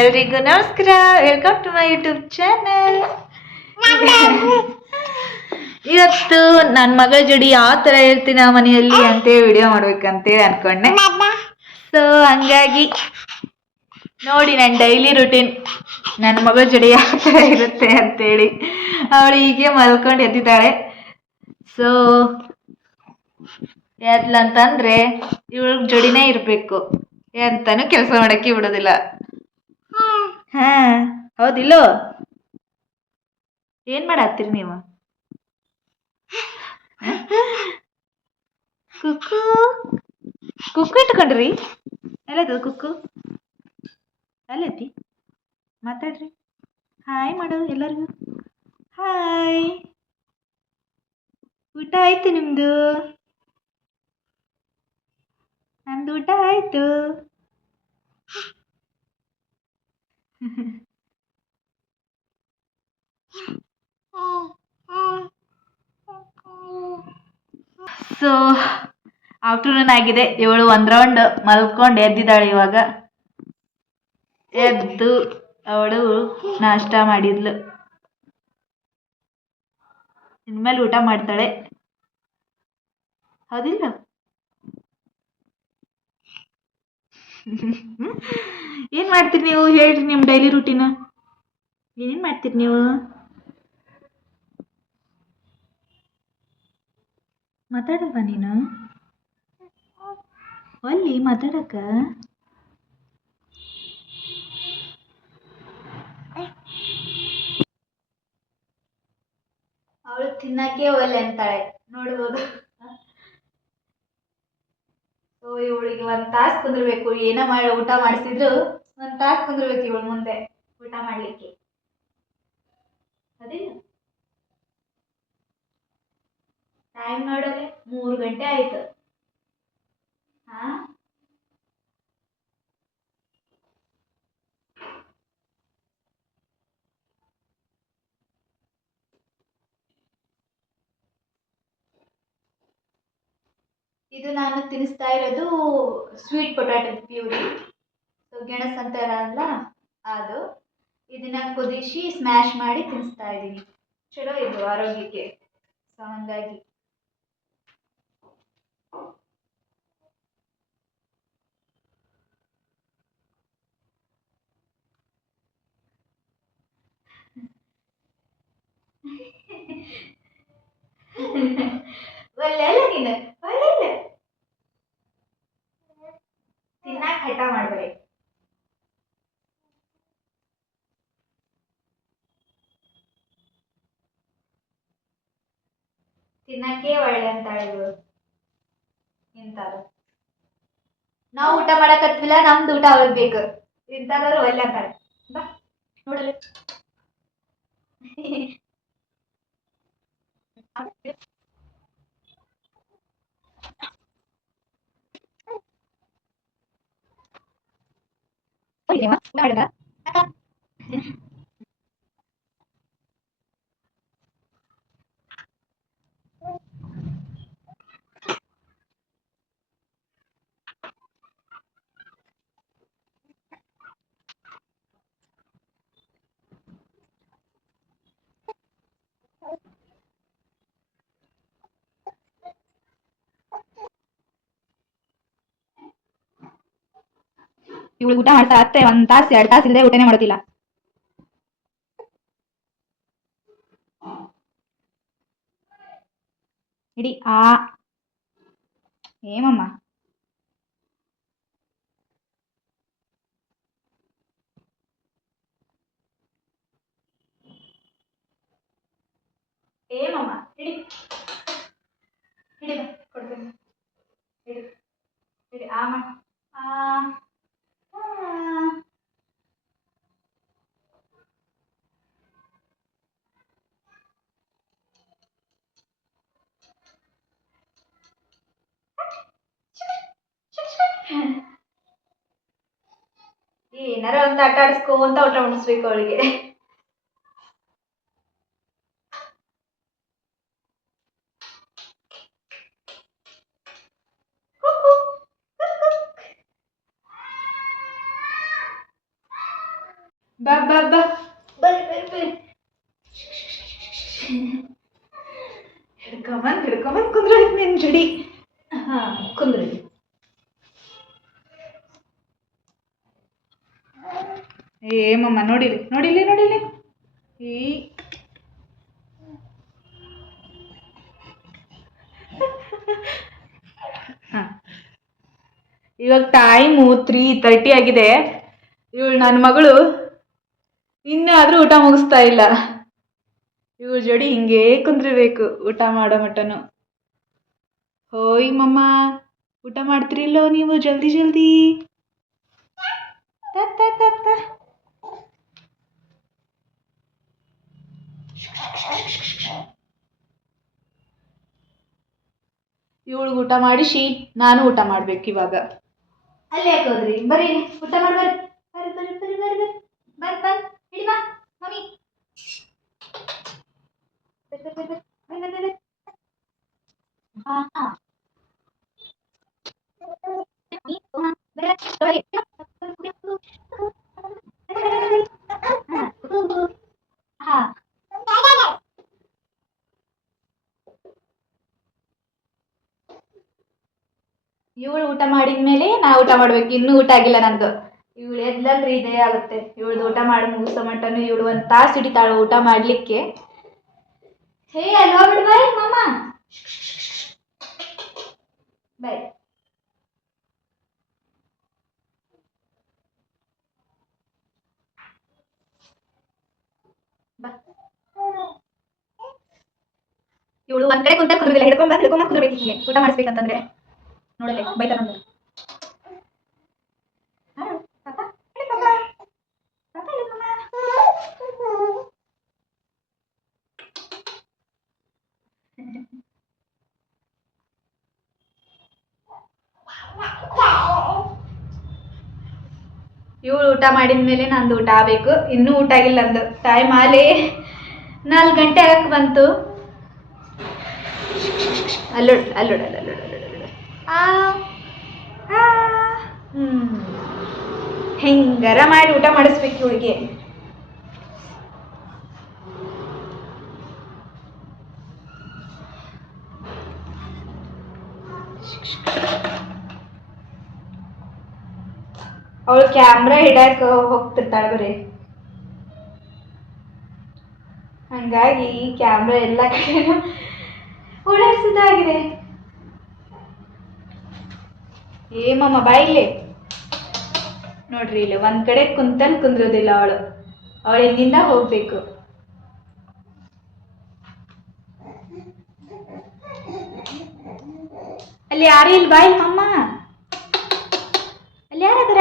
ಎಲ್ರಿಗೂ ನಮಸ್ಕಾರ. Welcome to my YouTube channel ಇವತ್ತು ನನ್ನ ಮಗಳ ಜೋಡಿ ಯಾವ ಥರ ಇರ್ತೀನಿ ಆ ಮನೆಯಲ್ಲಿ ಅಂತೇಳಿ ವಿಡಿಯೋ ಮಾಡ್ಬೇಕಂತೇಳಿ ಅನ್ಕೊಂಡೆ. ಸೊ ಹಂಗಾಗಿ ನೋಡಿ ನನ್ನ ಡೈಲಿ ರುಟೀನ್ ನನ್ನ ಮಗಳ ಜೋಡಿ ಯಾವ ಥರ ಇರುತ್ತೆ ಅಂತೇಳಿ ಅವಳು ಹೀಗೆ ಮಲ್ಕೊಂಡು ಎದ್ದಿದ್ದಾಳೆ. ಸೊ ಎದ್ಲಂತಂದ್ರೆ ಇವಳ ಜೋಡಿನೇ ಇರಬೇಕು. ಎಂತಾನು ಕೆಲಸ ಮಾಡೋಕ್ಕೆ ಬಿಡೋದಿಲ್ಲ. ಹಾ ಹೌದಿಲ್ಲೋ ಏನು ಮಾಡತ್ತೀರಿ ನೀವು? ಕುಕ್ಕು. ಕುಕ್ಕು ಇಟ್ಕೊಂಡ್ರಿ? ಎಲ್ಲೈತದ ಕುಕ್ಕು? ಅಲ್ಲೈತಿ. ಮಾತಾಡ್ರಿ. ಹಾಯ್ ಮಾಡೋದು ಎಲ್ಲರಿಗೂ. ಹಾಯ್ ಊಟ ಆಯ್ತು ನಿಮ್ಮದು ನಂದು ಊಟ ಆಯ್ತು. ಸೊ ಆಫ್ಟರ್ನೂನ್ ಆಗಿದೆ. ಇವಳು ಒಂದು ರೌಂಡ್ ಮಲ್ಕೊಂಡು ಎದ್ದಿದ್ದಾಳೆ ಇವಾಗ. ಎದ್ದು ಅವಳು ನಾಷ್ಟ ಮಾಡಿದ್ಲು. ಇನ್ಮೇಲೆ ಊಟ ಮಾಡ್ತಾಳೆ. ಹೌದಿಲ್ಲ ಏನು ಮಾಡ್ತೀರಿ ನೀವು? ಹೇಳ್ರಿ ನಿಮ್ಮ ಡೈಲಿ ರೂಟೀನ್ ಏನೇನು ಮಾಡ್ತೀರಿ ನೀವು? ಮಾತಾಡಲ್ವಾ ನೀನು? ಒಲ್ಲಿ, ಮಾತಾಡಕ್ಕ. ಅವಳು ತಿನ್ನಕ್ಕೆ ಒಲ್ಲೆ ಅಂತಾಳೆ. ನೋಡ್ಬೋದು. ಸೊ ಇವಳಿಗೆ ಒಂದು ತಾಸು ಕುಂದಿರ್ಬೇಕು. ಏನೋ ಮಾಡಿ, ಊಟ ಮಾಡಿಸಿದ್ರು ಒಂದು ತಾಸು ಕುಂದಿರ್ಬೇಕು ಇವಳು ಮುಂದೆ. ಊಟ ಮಾಡಲಿಕ್ಕೆ. ಅದೇನು? ಟೈಮ್ ನೋಡಲೆ ಮೂರು ಗಂಟೆ ಆಯ್ತು. ಹಾ? ಇದು ನಾನು ತಿನ್ನಿಸ್ತಾ ಇರೋದು ಸ್ವೀಟ್ ಪೊಟ್ಯಾಟೊ ಪ್ಯೂರಿ ಸೊ ಗೆಣಸು ಅಂತಾರಲ್ಲ ಅದು. ಇದನ್ನ ಕುದಿಸಿ ಸ್ಮ್ಯಾಶ್ ಮಾಡಿ ತಿನ್ನಿಸ್ತಾ ಇದ್ದೀನಿ. ಚಲೋ ಇದು ಆರೋಗ್ಯಕ್ಕೆ. ಸೊ ಒಳ್ಳೆ ನೀನು? ಹಠ ಮಾಡಬೇಡಿ. ತಿನ್ನಕ್ಕೆ ಒಳ್ಳೆ ಅಂತ ಹೇಳಿದ್ರು ಇಂಥದ್ದು. ನಾವು ಊಟ ಮಾಡಕತ್ವಿಲ್ಲ, ನಮ್ದು ಊಟ ಅವ್ರಿಗೆ ಬೇಕು. ಇಂಥವ್ರು ಒಳ್ಳೆ ಅಂತಾರೆ. ಬಾ り出ます。誰だ？ಇವಳು ಊಟ ಮಾಡ್ತಾ ಅತ್ತೆ ಒಂದ್ ತಾಸು ಎರಡ್ ತಾಸು ಇಲ್ಲದೆ ಊಟನೇ ಮಾಡೋದಿಲ್ಲ ಇಡಿ ಆ ಏಮಮ್ಮ ಏಮಮ್ಮ ಇಡಿ ಇಡಿ ಬಾ, ಕೊಡ್ತೀನಿ ಇಡಿ ಇಡಿ ಆ ಮಾಡ್ ಆ ಆ. ಏನಾರ ಒಂದು ಆಟ ಆಡಿಸ್ಕೊಂತ ಊಟ ಉಣಿಸ್ಬೇಕು ಅವಳಿಗೆ. ಬಾ ಬಾ ಬಾ. ಏ ಮಮ್ಮ, ನೋಡಿಲಿ ನೋಡಿಲಿ ನೋಡಿಲಿ. ಈ ಇವಾಗ ಟೈಮು ತ್ರೀ ತರ್ಟಿ ಆಗಿದೆ. ಇವಳು ನನ್ನ ಮಗಳು ಇನ್ನೂ ಆದರೂ ಊಟ ಮುಗಿಸ್ತಾ ಇಲ್ಲ. ಇವಳ ಜೋಡಿ ಹಿಂಗೇ ಕುಂದ್ರಬೇಕು ಊಟ ಮಾಡೋ ಮಟನು ಹೋಯ್ ಮಮ್ಮ, ಊಟ ಮಾಡ್ತಿರಿಲ್ಲೋ ನೀವು ಜಲ್ದಿ ಜಲ್ದಿ. ಇವಳಿಗೆ ಊಟ ಮಾಡಿಸಿ ನಾನು ಊಟ ಮಾಡ್ಬೇಕು ಇವಾಗ ಅಲ್ಲಿ ಯಾಕೆ ಬರ್ರಿ ಊಟ ಮಾಡಿ ಬರ್ರಿ ಬರ್ರಿ ಬರ್ರಿ ಬರ್ರಿ ಬರ್ರಿ ಬರ್ ಬರ್ರಿ ಹಿಡಿ ಬಾ ಮಮ್ಮಿ ಹಾ ಇವಳು ಊಟ ಮಾಡಿದ್ಮೇಲೆ ನಾ ಊಟ ಮಾಡ್ಬೇಕು. ಇನ್ನೂ ಊಟ ಆಗಿಲ್ಲ ನಂದು ಇವಳು ಎದ್ಲಂದ್ರೆ ಇದೇ ಆಗುತ್ತೆ. ಇವಳ್ದು ಊಟ ಮಾಡಿ, ಮುಗಿಸೋ ಮಟ್ಟನು ಇವಳು ಒಂದು ತಾಸು ಹಿಡಿತಾಳು ಊಟ ಮಾಡ್ಲಿಕ್ಕೆ. ಹೇ ಅಲ್ವಾ ಬಿಡ್ಬಾಯ್ ಮಾಮ ಬಾಯ್ ಬಾ ಇವಳು ಒಂದ್ ಕಡೆ ಕುಂತ ಕುದುರಿಲ್ಲ ಹಿಡ್ಕೊಂಡ್ ಹಿಡ್ಕೊಂಡ್ ಕುದುರ್ಬೇಕು ಹೀಗೆ. ಊಟ ಮಾಡಿಸ್ಬೇಕಂತಂದ್ರೆ. ನೋಡಲೆ ಬೈತಾರ ಮಾಮ. ಇವಳು ಊಟ ಮಾಡಿದ್ಮೇಲೆ ನಂದು ಊಟ ಆಗ್ಬೇಕು. ಇನ್ನೂ ಊಟ ಆಗಿಲ್ಲ ಅಂದು ಟೈಮ್ ಆಲೇ ನಾಲ್ಕು ಗಂಟೆ ಆಗಕ್ಕೆ ಬಂತು. ಅಲ್ಲೋಡ್ ಅಲ್ಲೋಡ್ ಅಲ್ಲೋಡ್ ಹೆಂಗಾರ ಮಾಡಿ ಊಟ ಮಾಡಿಸ್ಬೇಕು ಇವಳಿಗೆ? ಅವಳು ಕ್ಯಾಮ್ರಾ ಹಿಡ್ಯಾಕ ಹೋಗ್ತಿರ್ತಾಳೆ ಬರೀ. ಹಂಗಾಗಿ ಕ್ಯಾಮ್ರಾ ಎಲ್ಲ ಓಡಾಡ್ಸೋದಾಗಿದೆ ಏ ಮಮ್ಮ ಬಾಯಿಲೆ ನೋಡ್ರಿ, ಇಲ್ಲಿ ಒಂದ್ ಕಡೆ ಕುಂತನ್ ಕುಂದ್ರೋದಿಲ್ಲ ಅವಳು. ಅವಳು ಇಲ್ಲಿಂದ ಹೋಗ್ಬೇಕು. ಅಲ್ಲಿ ಯಾರು ಇಲ್ಲ? ಬಾಯಿ ಅಮ್ಮ ಅಲ್ಲಿ ಯಾರದ್ರ?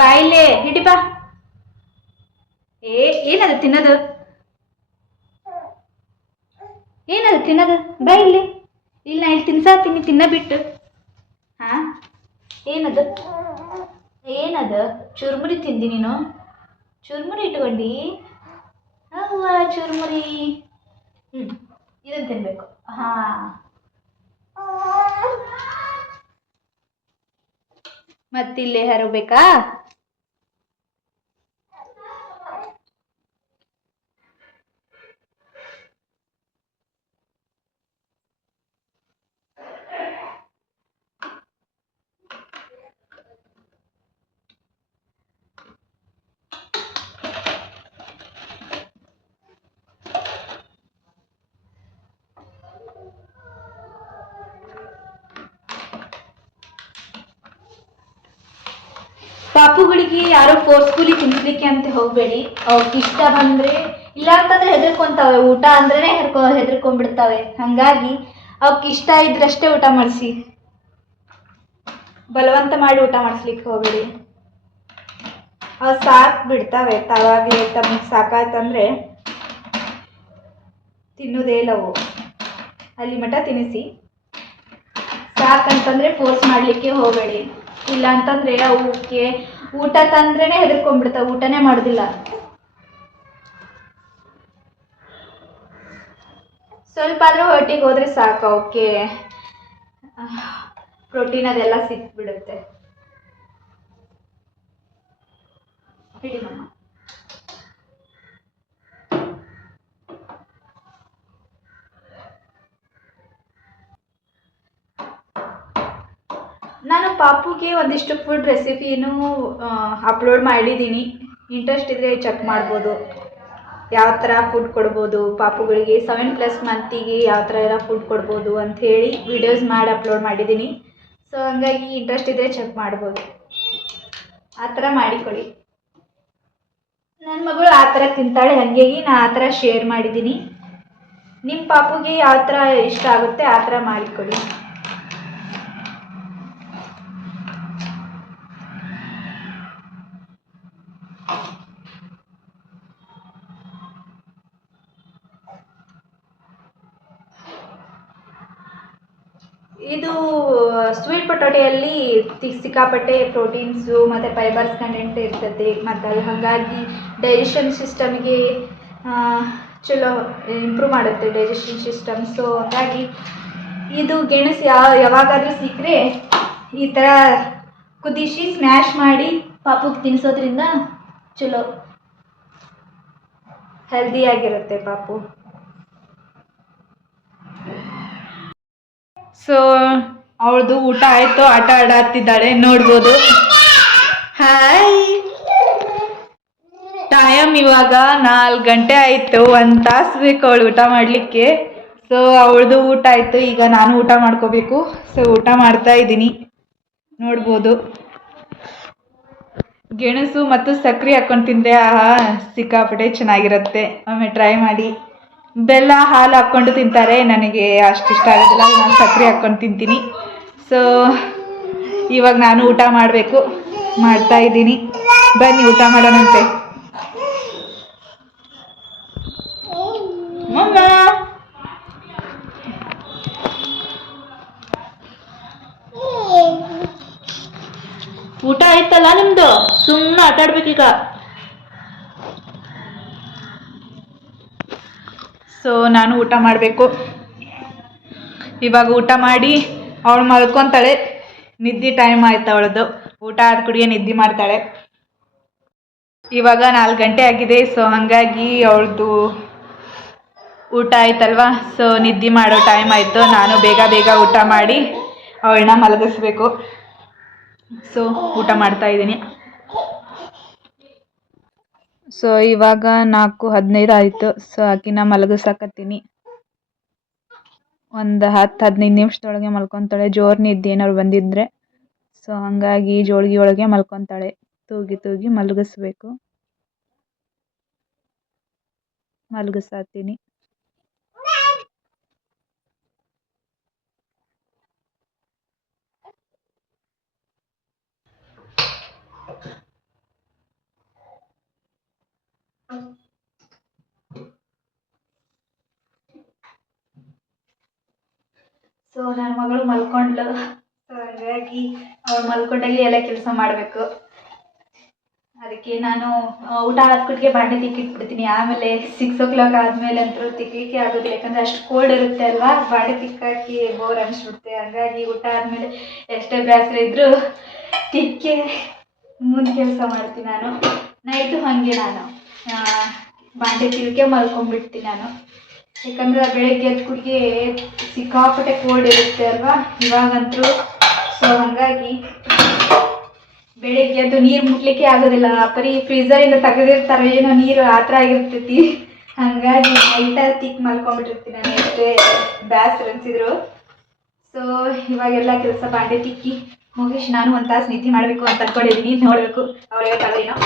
ಬಾಯಿಲೆ ಹಿಡಿ ಬಾ. ಏ, ಏನದು ತಿನ್ನೋದು? ಏನದು ತಿನ್ನೋದು? ಬೈ ಇಲ್ಲಿ. ಇಲ್ಲ ನಾ ಇಲ್ಲಿ ತಿನ್ಸಾತೀನಿ ತಿನ್ನ ಬಿಟ್ಟು ಹಾ? ಏನದು? ಏನದು? ಚುರುಮುರಿ ತಿಂದಿ ನೀನು? ಚುರುಮುರಿ ಇಟ್ಕೊಂಡಿ? ಅವ್ವ, ಚುರುಮುರಿ. ಹ್ಞೂ ಇದನ್ನು ತಿನ್ನಬೇಕು ಹಾ. ಮತ್ತಿಲ್ಲೇ ಹರಬೇಕಾ ಪಾಪುಗಳಿಗೆ ಯಾರೋ ಫೋರ್ಸ್ಫುಲಿ ತಿನ್ಸ್ಲಿಕ್ಕೆ ಅಂತ ಹೋಗಬೇಡಿ. ಅವ್ಕೆ ಇಷ್ಟ ಬಂದ್ರೆ, ಇಲ್ಲ ಅಂತಂದ್ರೆ ಹೆದರ್ಕೊಂತಾವೆ. ಊಟ ಅಂದ್ರೇನೆ ಹೆರ್ಕೊ ಹೆದರ್ಕೊಂಡ್ಬಿಡ್ತಾವೆ. ಹಂಗಾಗಿ ಅವ್ಕೆ ಇಷ್ಟ ಇದ್ರಷ್ಟೇ ಊಟ ಮಾಡಿಸಿ. ಬಲವಂತ ಮಾಡಿ ಊಟ ಮಾಡಿಸ್ಲಿಕ್ಕೆ ಹೋಗಬೇಡಿ. ಅವು ಸಾಕು ಬಿಡ್ತಾವೆ. ತಾವಾಗೆ ತಮ್ಗೆ ಸಾಕಾಯ್ತಂದ್ರೆ ತಿನ್ನೋದೇ ಇಲ್ಲವು ಅಲ್ಲಿ ಮಠ ತಿನ್ನಿಸಿ. ಸಾಕಂತಂದ್ರೆ ಫೋರ್ಸ್ ಮಾಡಲಿಕ್ಕೆ ಹೋಗಬೇಡಿ. ಇಲ್ಲ ಅಂತಂದ್ರೆ ಅವಕ್ಕೆ ಊಟ ತಂದ್ರೇನೆ ಹೆದರ್ಕೊಂಡ್ಬಿಡ್ತಾವೆ, ಊಟನೇ ಮಾಡೋದಿಲ್ಲ. ಸ್ವಲ್ಪ ಆದ್ರೂ ಹೊಟ್ಟಿಗೆ ಹೋದ್ರೆ ಸಾಕು ಅವಕ್ಕೆ ಪ್ರೋಟೀನ್ ಅದೆಲ್ಲ ಸಿಕ್ಬಿಡುತ್ತೆ. ಹಿಡಿ ಮಮ್ಮ. ನಾನು ಪಾಪುಗೆ ಒಂದಿಷ್ಟು ಫುಡ್ ರೆಸಿಪಿನೂ ಅಪ್ಲೋಡ್ ಮಾಡಿದ್ದೀನಿ. ಇಂಟ್ರೆಸ್ಟ್ ಇದ್ದರೆ ಚೆಕ್ ಮಾಡ್ಬೋದು. ಯಾವ ಥರ ಫುಡ್ ಕೊಡ್ಬೋದು, ಪಾಪುಗಳಿಗೆ ಸೆವೆನ್ ಪ್ಲಸ್ ಮಂತಿಗೆ ಯಾವ ಥರ ಎಲ್ಲ ಫುಡ್ ಕೊಡ್ಬೋದು ಅಂಥೇಳಿ ವಿಡಿಯೋಸ್ ಮಾಡಿ ಅಪ್ಲೋಡ್ ಮಾಡಿದ್ದೀನಿ. ಸೊ ಹಂಗಾಗಿ ಇಂಟ್ರೆಸ್ಟ್ ಇದ್ದರೆ ಚೆಕ್ ಮಾಡ್ಬೋದು. ಆ ಥರ ಮಾಡಿಕೊಡಿ. ನನ್ನ ಮಗಳು ಆ ಥರ ತಿಂತಾಳೆ, ಹಾಗಾಗಿ ನಾನು ಆ ಥರ ಶೇರ್ ಮಾಡಿದ್ದೀನಿ. ನಿಮ್ಮ ಪಾಪುಗೆ ಯಾವ ಥರ ಇಷ್ಟ ಆಗುತ್ತೆ ಆ ಥರ ಮಾಡಿಕೊಡಿ. ಇದು ಸ್ವೀಟ್ ಪೊಟಾಟೆಯಲ್ಲಿ ಸಿಕ್ಕಾಪಟ್ಟೆ ಪ್ರೋಟೀನ್ಸು ಮತ್ತು ಫೈಬರ್ಸ್ ಕಂಟೆಂಟ್ ಇರ್ತದೆ. ಮತ್ತು ಅದು ಹಾಗಾಗಿ ಡೈಜೆಷನ್ ಸಿಸ್ಟಮ್ಗೆ ಚಲೋ ಇಂಪ್ರೂವ್ ಮಾಡುತ್ತೆ ಡೈಜೆಷನ್ ಸಿಸ್ಟಮ್ ಸೊ ಹಾಗಾಗಿ ಇದು ಗೆಣಸು ಯಾವ, ಯಾವಾಗಾದರೂ ಸಿಕ್ಕರೆ ಈ ಥರ ಕುದಿಸಿ ಸ್ಮ್ಯಾಶ್ ಮಾಡಿ ಪಾಪುಗೆ ತಿನ್ನಿಸೋದ್ರಿಂದ ಚಲೋ ಹೆಲ್ದಿಯಾಗಿರುತ್ತೆ ಪಾಪು. ಸೊ ಅವಳದು ಊಟ ಆಯ್ತು, ಆಟ ಆಡಾಡ್ತಿದ್ದಾಳೆ ನೋಡ್ಬೋದು. ಹಾಯ್ ಟೈಮ್ ಇವಾಗ ನಾಲ್ಕು ಗಂಟೆ ಆಯಿತು, ಒಂದು ತಾಸು ಬೇಕು ಅವಳು ಊಟ ಮಾಡಲಿಕ್ಕೆ. ಸೊ ಅವಳದು ಊಟ ಆಯಿತು, ಈಗ ನಾನು ಊಟ ಮಾಡ್ಕೋಬೇಕು. ಸೊ ಊಟ ಮಾಡ್ತಾ ಇದ್ದೀನಿ. ನೋಡ್ಬೋದು. ಗೆಣಸು ಮತ್ತು ಸಕ್ಕರೆ ಹಾಕ್ಕೊಂಡು ತಿಂದೆ ಆಹಾ, ಸಿಕ್ಕಾಪಟ್ಟೆ ಚೆನ್ನಾಗಿರುತ್ತೆ. ಒಮ್ಮೆ ಟ್ರೈ ಮಾಡಿ. ಬೆಲ್ಲ ಹಾಲು ಹಾಕ್ಕೊಂಡು ತಿಂತಾರೆ. ನನಗೆ ಅಷ್ಟು ಇಷ್ಟ ಆಗೋದಿಲ್ಲ ನಾನು ಸಕ್ಕರೆ ಹಾಕ್ಕೊಂಡು ತಿಂತೀನಿ. ಸೊ ಇವಾಗ ನಾನು ಊಟ ಮಾಡಬೇಕು, ಮಾಡ್ತಾ ಇದ್ದೀನಿ. ಬನ್ನಿ, ಊಟ ಮಾಡೋಣಂತೆ ಊಟ ಆಯ್ತಲ್ಲ ನಿಮ್ದು? ಸುಮ್ಮನೆ ಆಟ ಸೊ ನಾನು ಊಟ ಮಾಡಬೇಕು. ಇವಾಗ ಊಟ ಮಾಡಿ ಅವಳು ಮಲ್ಕೊತಾಳೆ. ನಿದ್ದೆ ಟೈಮ್ ಆಯ್ತು ಅವಳದು. ಊಟ ಆದ ಕುಡಿಯ ನಿದ್ದೆ ಮಾಡ್ತಾಳೆ. ಇವಾಗ ನಾಲ್ಕು ಗಂಟೆ ಆಗಿದೆ. ಸೊ ಹಾಗಾಗಿ ಅವಳದು ಊಟ ಆಯ್ತಲ್ವಾ? ಸೊ ನಿದ್ದೆ ಮಾಡೋ ಟೈಮ್ ಆಯಿತು. ನಾನು ಬೇಗ ಬೇಗ ಊಟ ಮಾಡಿ ಅವಳನ್ನ ಮಲಗಿಸ್ಬೇಕು. ಸೊ ಊಟ ಮಾಡ್ತಾ ಇದ್ದೀನಿ. ಸೊ ಇವಾಗ ನಾಲ್ಕು ಹದಿನೈದು ಆಯಿತು. ಸೊ ಆಕಿನ ಮಲಗಿಸಾಕತ್ತೀನಿ. ಒಂದು ಹತ್ತು ಹದಿನೈದು ನಿಮಿಷದೊಳಗೆ ಮಲ್ಕೊತಾಳೆ. ಜೋರು ನಿದ್ದೆ ಏನಾದ್ರು ಬಂದಿದ್ದರೆ ಸೊ ಹಾಗಾಗಿ ಜೋಳಿಗೆ ಒಳಗೆ ಮಲ್ಕೊತಾಳೆ. ತೂಗಿ ತೂಗಿ ಮಲಗಿಸ್ಬೇಕು. ಮಲಗಿಸಾತೀನಿ. ಸೊ ನನ್ನ ಮಗಳು ಮಲ್ಕೊಂಡ್ಲು. ಸೊ ಹಾಗಾಗಿ ಅವಳು ಮಲ್ಕೊಂಡಲ್ಲಿ ಎಲ್ಲ ಕೆಲಸ ಮಾಡಬೇಕು. ಅದಕ್ಕೆ ನಾನು ಊಟ ಹಾಕ್ಬಿಟ್ಟಿಗೆ ಬಾಂಡೆ ತಿಕ್ಕಿಟ್ಬಿಡ್ತೀನಿ. ಆಮೇಲೆ ಸಿಕ್ಸ್ ಓ ಕ್ಲಾಕ್ ಆದಮೇಲೆ ಅಂತೂ ತಿಕ್ಕಲಿಕ್ಕೆ ಆಗೋದಿಲ್ಲ. ಯಾಕಂದರೆ ಅಷ್ಟು ಕೋಲ್ಡ್ ಇರುತ್ತೆ ಅಲ್ವಾ? ಬಾಂಡೆ ತಿಕ್ಕಾಕಿ ಬೋರ್ ಅನಿಸ್ಬಿಡುತ್ತೆ. ಹಾಗಾಗಿ ಊಟ ಆದಮೇಲೆ ಎಷ್ಟೇ ಬೇಸರ ಇದ್ದರೂ ತಿಕ್ಕೆ ಮುಂದೆ ಕೆಲಸ ಮಾಡ್ತೀನಿ ನಾನು. ನೈಟು ಹಾಗೆ ನಾನು. ಬಾಂಡೆ ತಿಳ್ಕೆ ಮಲ್ಕೊಂಡ್ಬಿಡ್ತೀನಿ ನಾನು. ಯಾಕಂದ್ರೆ ಬೆಳಗ್ಗೆ ಎದ್ದು ಕುಡಿಗೆ ಸಿಕ್ಕಾಪಟ್ಟೆ ಕೋಲ್ಡ್ ಇರುತ್ತೆ ಅಲ್ವಾ? ಇವಾಗಂತೂ. ಸೊ ಹಾಗಾಗಿ ಬೆಳಿಗ್ಗೆ ಎದ್ದು ನೀರು ಮುಟ್ಲಿಕ್ಕೆ ಆಗೋದಿಲ್ಲ. ಪರಿ ಫ್ರೀಝರಿಂದ ತೆಗೆದಿರ್ತಾರೆ ಏನೋ ನೀರು ಆ ಥರ ಆಗಿರ್ತೈತಿ. ಹಾಗಾಗಿ ನೈಟಾಗಿ ತಿಕ್ ಮಲ್ಕೊಂಡ್ಬಿಟ್ಟಿರ್ತೀನಿ ನಾನು. ಎಷ್ಟೇ ಬ್ಯಾಸ್ ಅನ್ಸಿದ್ರು. ಸೊ ಇವಾಗೆಲ್ಲ ಕೆಲಸ ಬಾಂಡೆ ತಿಕ್ಕಿ ಮುಗಿಸಿ ನಾನು ಒಂದು ತಾಸು ನಿದ್ದೆ ಮಾಡಬೇಕು ಅಂತ ಅನ್ಕೊಂಡಿದ್ದೀನಿ ನೋಡಬೇಕು ಅವ್ರು ಏನೋ.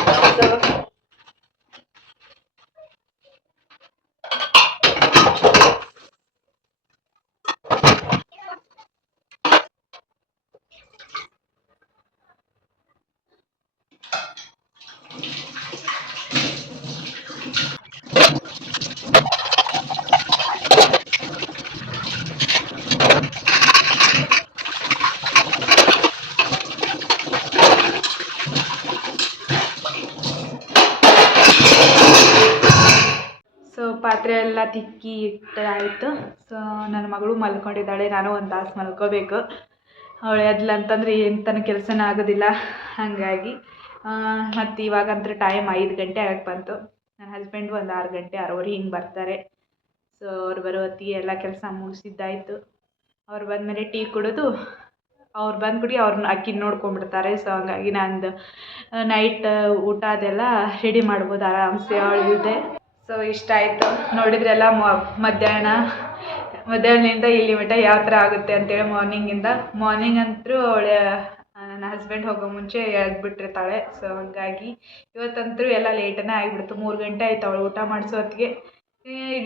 ಸೊ ಸೊ ಪಾತ್ರೆ ಎಲ್ಲ ತಿಕ್ಕಿ ಇಟ್ಟಾಯಿತು. ಸೊ ನನ್ನ ಮಗಳು ಮಲ್ಕೊಂಡಿದ್ದಾಳೆ. ನಾನು ಒಂದು ತಾಸು ಮಲ್ಕೋಬೇಕು. ಅವಳು ಎದ್ಲು ಏನು ತನ್ನ ಕೆಲಸನೇ ಆಗೋದಿಲ್ಲ. ಹಾಗಾಗಿ ಮತ್ತು ಇವಾಗಂತೂ ಟೈಮ್ ಐದು ಗಂಟೆ ಆಗಕ್ಕೆ ಬಂತು. ನನ್ನ ಹಸ್ಬೆಂಡ್ ಒಂದು ಆರು ಗಂಟೆ, ಆರೂವರೆ ಹಿಂಗೆ ಬರ್ತಾರೆ. ಸೊ ಅವ್ರು ಬರೋ ಹೊತ್ತಿಗೆ ಎಲ್ಲ ಕೆಲಸ ಮುಗಿಸಿದ್ದಾಯಿತು. ಅವ್ರು ಬಂದಮೇಲೆ ಟೀ ಕುಡಿದು, ಅವ್ರು ಬಂದು ಕುಡಿ ಅವ್ರನ್ನ ಅಕ್ಕಿ ನೋಡ್ಕೊಂಡ್ಬಿಡ್ತಾರೆ. ಸೊ ಹಂಗಾಗಿ ನಂದು ನೈಟ್ ಊಟ ಅದೆಲ್ಲ ರೆಡಿ ಮಾಡ್ಬೋದು ಆರಾಮ್ಸೆ. ಅವಳಿದೆ ಸೊ ಇಷ್ಟ ಆಯಿತು. ನೋಡಿದ್ರೆಲ್ಲ ಮಧ್ಯಾಹ್ನ, ಮಧ್ಯಾಹ್ನದಿಂದ ಇಲ್ಲಿ ಮಟ್ಟ ಯಾವ ಥರ ಆಗುತ್ತೆ ಅಂತೇಳಿ ಮಾರ್ನಿಂಗಿಂದ ಮಾರ್ನಿಂಗ್ ಅಂತೂ ಅವಳ ನನ್ನ ಹಸ್ಬೆಂಡ್ ಹೋಗೋ ಮುಂಚೆ ಎದ್ಬಿಟ್ಟಿರ್ತಾಳೆ. ಸೊ ಹಂಗಾಗಿ ಇವತ್ತಂತೂ ಎಲ್ಲ ಲೇಟನೇ ಆಗಿಬಿಡ್ತು. ಮೂರು ಗಂಟೆ ಆಯ್ತು ಅವಳು ಊಟ ಮಾಡಿಸೋ ಹೊತ್ತಿಗೆ.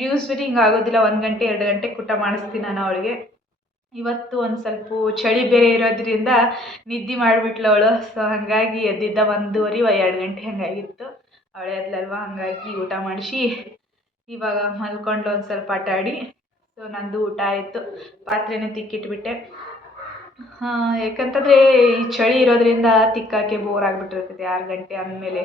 ಯೂಸ್ವಲಿ ಹಿಂಗೆ ಆಗೋದಿಲ್ಲ. ಒಂದು ಗಂಟೆ, ಎರಡು ಗಂಟೆ ಊಟ ಮಾಡಿಸ್ತೀನಿ ನಾನು ಅವಳಿಗೆ. ಇವತ್ತು ಒಂದು ಸ್ವಲ್ಪ ಚಳಿ ಬೇರೆ ಇರೋದ್ರಿಂದ ನಿದ್ದೆ ಮಾಡಿಬಿಟ್ಲು ಅವಳು. ಸೊ ಹಾಗಾಗಿ ಎದ್ದಿದ್ದ ಒಂದೂವರೆ, ಎರಡು ಗಂಟೆ ಹಂಗಾಗಿತ್ತು. ಅವಳೇ ಎದ್ಲಲ್ವ ಹಂಗಾಗಿ ಊಟ ಮಾಡಿಸಿ ಇವಾಗ ಮಲ್ಕೊಂಡು ಒಂದು ಸ್ವಲ್ಪ ಆಟ ಆಡಿ ಸೊ ನಂದು ಊಟ ಆಯಿತು. ಪಾತ್ರೆನೇ ತಿಕ್ಕಿಟ್ಬಿಟ್ಟೆ. ಯಾಕಂತಂದರೆ ಈ ಚಳಿ ಇರೋದ್ರಿಂದ ತಿಕ್ಕಾಕೆ ಬೋರ್ ಆಗಿಬಿಟ್ಟಿರ್ತೈತೆ ಆರು ಗಂಟೆ ಅಂದಮೇಲೆ.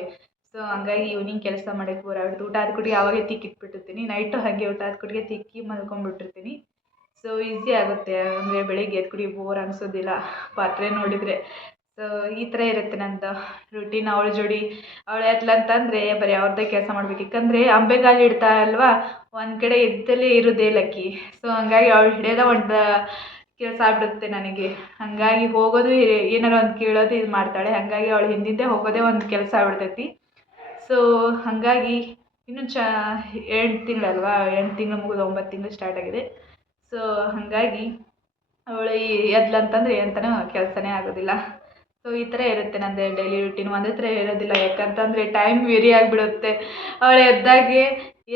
ಸೊ ಹಂಗಾಗಿ ಈವ್ನಿಂಗ್ ಕೆಲಸ ಮಾಡೋಕ್ಕೆ ಬೋರ್ ಆಗ್ಬಿಟ್ಟು ಊಟ ಆದ ಕೂಡಲೇ ಆವಾಗೇ ತಿಕ್ಕಿಟ್ಬಿಟ್ಟಿರ್ತೀನಿ. ನೈಟು ಹಾಗೆ ಊಟ ಆದ ತಿಕ್ಕಿ ಮಲ್ಕೊಂಡ್ಬಿಟ್ಟಿರ್ತೀನಿ. ಸೊ ಈಸಿ ಆಗುತ್ತೆ. ಅಂದರೆ ಬೆಳಿಗ್ಗೆ ಎದ್ದ ಬೋರ್ ಅನಿಸೋದಿಲ್ಲ. ಪಾತ್ರೆ ನೋಡಿದರೆ ಸೊ ಈ ಥರ ಇರುತ್ತೆ ನಂದು ರೂಟೀನ್ ಅವಳ ಜೋಡಿ. ಅವಳು ಎದ್ಲಂತಂದರೆ ಬರೀ ಅವ್ರದ್ದೇ ಕೆಲಸ ಮಾಡ್ಬೇಕು. ಯಾಕಂದರೆ ಅಂಬೆಗಾಲು ಇಡ್ತಾಳಲ್ವ ಒಂದು ಕಡೆ ಎದ್ದಲ್ಲೇ ಇರೋದೇ ಲಕ್ಕಿ ಸೊ ಹಂಗಾಗಿ ಅವಳು ಹಿಡಿಯೋದ ಒಂದು ಕೆಲಸ ಆಗ್ಬಿಡುತ್ತೆ ನನಗೆ. ಹಾಗಾಗಿ ಹೋಗೋದು ಏನಾರು ಒಂದು ಕೇಳೋದು ಇದು ಮಾಡ್ತಾಳೆ. ಹಾಗಾಗಿ ಅವಳು ಹಿಂದಿಂದೆ ಹೋಗೋದೇ ಒಂದು ಕೆಲಸ ಆಗ್ಬಿಡ್ತೈತಿ. ಸೊ ಹಾಗಾಗಿ ಇನ್ನೂ ಚ, ಎಂಟು ತಿಂಗಳಲ್ವಾ ಎಂಟು ತಿಂಗಳು ಮುಗಿದು ಒಂಬತ್ತು ತಿಂಗಳು ಸ್ಟಾರ್ಟ್ ಆಗಿದೆ. ಸೊ ಹಾಗಾಗಿ ಅವಳು ಎದ್ಲಂತಂದರೆ ಎಂತನೂ ಕೆಲಸನೇ ಆಗೋದಿಲ್ಲ. ಸೊ ಈ ಥರ ಇರುತ್ತೆ ನಂದು ಡೈಲಿ ರುಟೀನ್ ಒಂದೇ ಥರ ಇರೋದಿಲ್ಲ. ಯಾಕಂತಂದರೆ ಟೈಮ್ ವೇರಿ ಆಗಿಬಿಡುತ್ತೆ. ಅವಳು ಎದ್ದಾಗೆ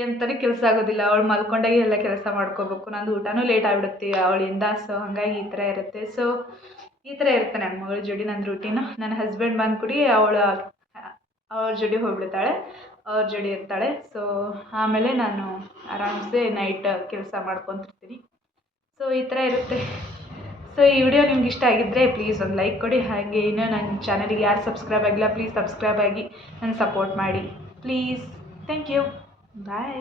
ಎಂತನೂ ಕೆಲಸ ಆಗೋದಿಲ್ಲ. ಅವಳು ಮಲ್ಕೊಂಡಾಗೆ ಎಲ್ಲ ಕೆಲಸ ಮಾಡ್ಕೋಬೇಕು. ನಂದು ಊಟನೂ ಲೇಟ್ ಆಗಿಬಿಡುತ್ತೆ. ಅವಳಿಂದ ಸೊ, ಹಾಗಾಗಿ ಈ ಥರ ಇರುತ್ತೆ. ಸೊ ಈ ಥರ ಇರುತ್ತೆ ನನ್ನ ಮಗಳ ಜೋಡಿ ನನ್ನ ರುಟೀನು ನನ್ನ ಹಸ್ಬೆಂಡ್ ಬಂದ ಕೂಡಿ ಅವಳು ಅವ್ರ ಜೋಡಿ ಹೋಗ್ಬಿಡ್ತಾಳೆ. ಅವ್ರ ಜೋಡಿ ಇರ್ತಾಳೆ. ಸೊ ಆಮೇಲೆ ನಾನು ಆರಾಮ್ಸೆ ನೈಟ್ ಕೆಲಸ ಮಾಡ್ಕೊತಿರ್ತೀನಿ. ಸೊ ಈ ಥರ ಇರುತ್ತೆ. ಸೊ ಈ ವಿಡಿಯೋ ನಿಮ್ಗೆ ಇಷ್ಟ ಆಗಿದ್ದರೆ ಪ್ಲೀಸ್ ಒಂದು ಲೈಕ್ ಕೊಡಿ. ಹಾಗೆ ಇನ್ನೂ ನನ್ನ ಚಾನಲಿಗೆ ಯಾರು ಸಬ್ಸ್ಕ್ರೈಬ್ ಆಗಿಲ್ಲ ಪ್ಲೀಸ್ ಸಬ್ಸ್ಕ್ರೈಬ್ ಆಗಿ ನನ್ನ ಸಪೋರ್ಟ್ ಮಾಡಿ. Please thank you bye